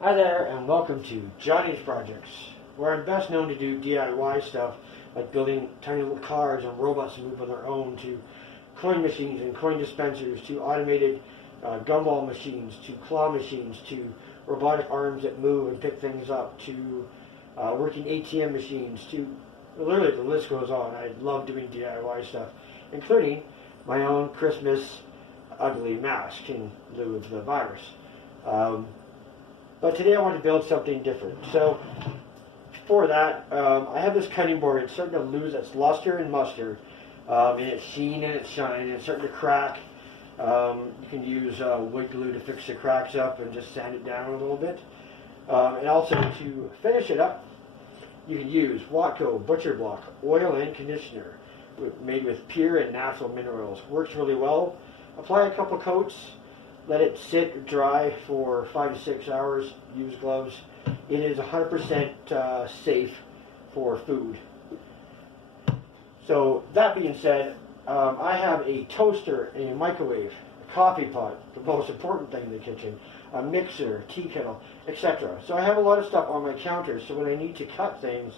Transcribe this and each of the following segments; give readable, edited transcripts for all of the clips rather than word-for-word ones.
Hi there, and welcome to Johnny's Projects, where I'm best known to do DIY stuff like building tiny little cars and robots that move on their own, to coin machines and coin dispensers, to automated gumball machines, to claw machines, to robotic arms that move and pick things up, to working ATM machines, to literally the list goes on. I love doing DIY stuff, including my own Christmas ugly mask in lieu of the virus. But today I want to build something different. So for that, I have this cutting board. It's starting to lose its luster and muster, and its sheen and its shine, and it's starting to crack. You can use wood glue to fix the cracks up and just sand it down a little bit. And also to finish it up, you can use Watco Butcher Block oil and conditioner made with pure and natural minerals. Works really well. Apply a couple coats. Let it sit dry for 5 to 6 hours. Use gloves. It is 100% safe for food. So that being said, I have a toaster, a microwave, a coffee pot, the most important thing in the kitchen, a mixer, tea kettle, etc. So I have a lot of stuff on my counter. So when I need to cut things,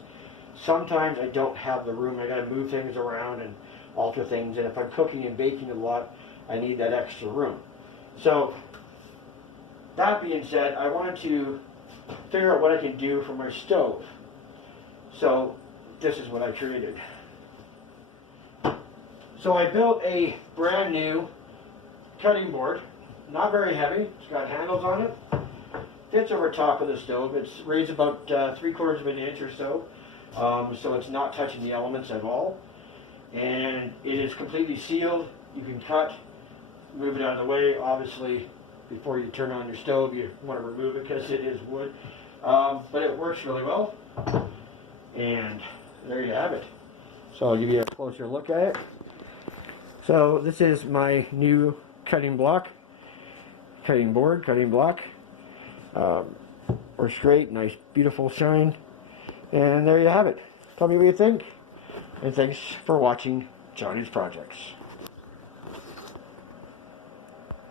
sometimes I don't have the room. I got to move things around and alter things. And if I'm cooking and baking a lot, I need that extra room. So, that being said, I wanted to figure out what I can do for my stove. So, this is what I created. So I built a brand new cutting board, not very heavy. It's got handles on it. Fits over top of the stove. It's raised about 3/4 of an inch or so. So it's not touching the elements at all. And it is completely sealed. You can cut, move it out of the way. Obviously, before you turn on your stove, you want to remove it because it is wood. But it works really well. And there you have it. So I'll give you a closer look at it. So this is my new cutting block, cutting board, cutting block. Works great, nice, beautiful shine. And there you have it. Tell me what you think. And thanks for watching Johnny's Projects.